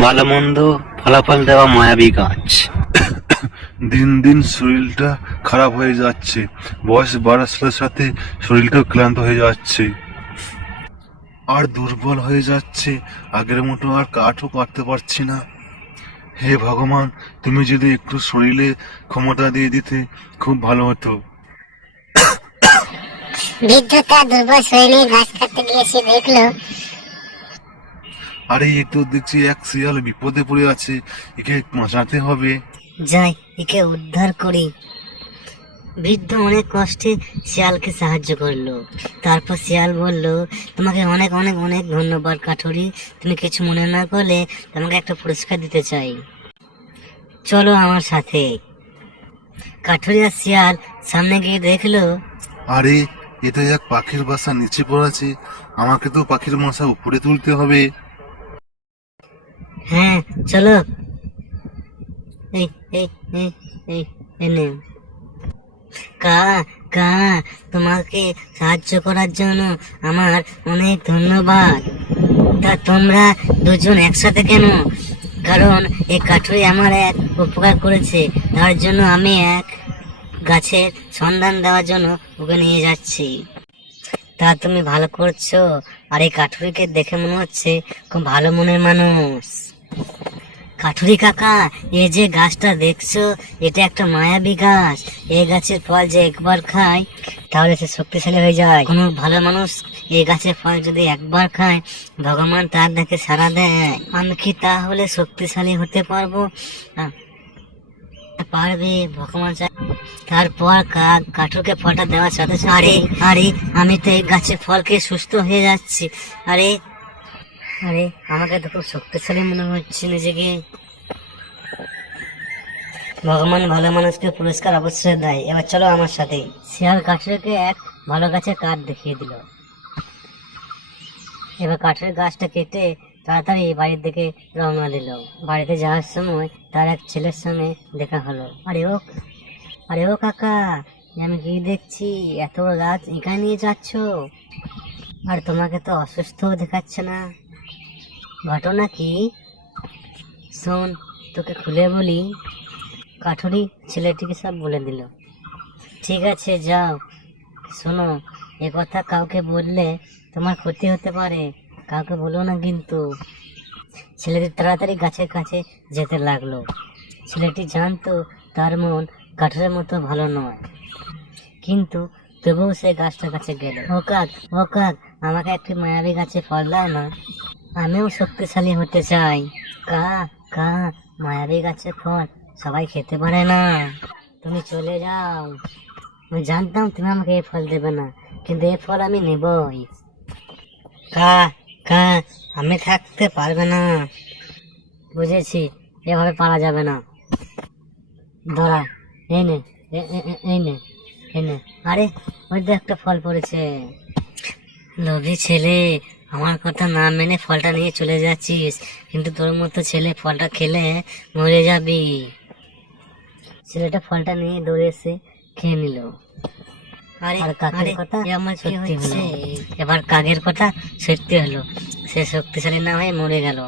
ভালো মন্দ ফলাফল দেওয়া মায়াবী গাছ। দিন দিন শরীরটা খারাপ হয়ে যাচ্ছে, বয়স বাড়ার সাথে সাথে শরীরটাও ক্লান্ত হয়ে যাচ্ছে আর দুর্বল হয়ে যাচ্ছে। আগের মতো আর কাঠও কাটতে পারছি না। হে ভগবান, তুমি যদি একটু শরীরে ক্ষমতা দিয়ে দিতে খুব ভালো হতো। বৃদ্ধ তার দুর্বল শরীরে ঘাস কাটতে গিয়েছে, দেখলো আরে এই তো দেখছি এক শিয়াল বিপদে পড়ে আছে, একে বাঁচাতে হবে। যাই একে উদ্ধার করি। বৃদ্ধ অনেক কষ্টে শিয়ালকে সাহায্য করলো। তারপর শিয়াল বলল, তোমাকে অনেক অনেক অনেক ধন্যবাদ কাঠুরি, তুমি কিছু মনে না করলে তোমাকে একটা পুরস্কার দিতে চাই, চলো আমার সাথে। কাঠুরি আর শিয়াল সামনে গিয়ে দেখলো, আরে এটা এক পাখির বাসা নিচে পড়েছে, আমাকে তো পাখির বাসা উপরে তুলতে হবে। হ্যাঁ চলো, এই এই এই এই এনে কা কা তোমাকে সাহায্য করার জন্য আমার অনেক ধন্যবাদ। তা তোমরা দুজন একসাথে কেন? কারণ এই কাঠুরি আমার এক উপকার করেছে, তার জন্য আমি এক গাছের সন্ধান দেওয়ার জন্য ওকে নিয়ে যাচ্ছি। তা তুমি ভালো করছো, আর এই কাঠুরিকে দেখে মনে হচ্ছে খুব ভালো মনের মানুষ। কাঠুরি কাকা, এই যে গাছটা দেখছো, এটা একটা মায়াবী গাছ। এই গাছের ফল যে একবার খায় তাহলে সে শক্তিশালী হয়ে যায়। কোনো ভালো মানুষ এই গাছের ফল যদি একবার খায়, ভগবান তার দেখে সাড়া দেয়। আমি কি তাহলে শক্তিশালী হতে পারবো? পারবে, ভগবান চায়। তারপর কাক কাঠুরকে ফলটা দেওয়ার সাথে সাথে, আরে আরে আমি তো এই গাছের ফল খেয়ে সুস্থ হয়ে যাচ্ছি। আরে আরে আমাকে তো খুব শক্তিশালী মনে হচ্ছে নিজেকে। ভগবান ভালো মানুষকে পুরস্কার অবশ্যই দেয়। এবার চলো আমার সাথে। শিয়াল কাঠুরিকে এক ভালো গাছের কাঠ দেখিয়ে দিল। এবার কাঠের গাছটা কেটে তাড়াতাড়ি বাড়ির দিকে রওনা দিল। বাড়িতে যাওয়ার সময় তার এক ছেলের সঙ্গে দেখা হলো। আরে ও কাকা, আমি কি দেখছি এত বড় গাছ এখানে নিয়ে যাচ্ছ? আর তোমাকে তো অসুস্থ দেখাচ্ছে না, ঘটনা কি? শোন, তোকে খুলে বলি। কাঠুরি ছেলেটিকে সব বলে দিল। ঠিক আছে যাও, শোনো, এ কথা কাউকে বললে তোমার ক্ষতি হতে পারে, কাউকে বলো না কিন্তু। ছেলেটি তাড়াতাড়ি গাছের কাছে যেতে লাগলো। ছেলেটি জানতো তার মন কাঠুরের মতো ভালো নয়, কিন্তু তবুও সে গাছটার কাছে গেল। ও কাক, আমাকে একটি মায়াবী গাছে ফল দাও না, আমিও শক্তিশালী হতে চাই। কা কা মায়াবী গাছের ফল সবাই খেতে পারে না, তুমি চলে যাও। আমি জানতাম তুমি আমাকে এই ফল দেবে না, কিন্তু এই ফল আমি নেবই। কা কা আমি থাকতে পারবে না। বুঝেছি, এভাবে পারা যাবে না। ধরা, এই নে, এই নে, এই নে। আরে ওই তো একটা ফল পড়েছে। লোভী ছেলে, আমার কথা না মেনে ফলটা নিয়ে চলে যাচ্ছিস, কিন্তু তোর মতো ছেলে ফলটা খেলে মরে যাবি। ছেলেটা ফলটা নিয়ে দৌড়ে এসে খেয়ে নিল। আরে কাকের কথা আমার সত্যি হলো। এবার কাকের কথা সত্যি হলো, সে শক্তিশালী না হয়ে মরে গেল।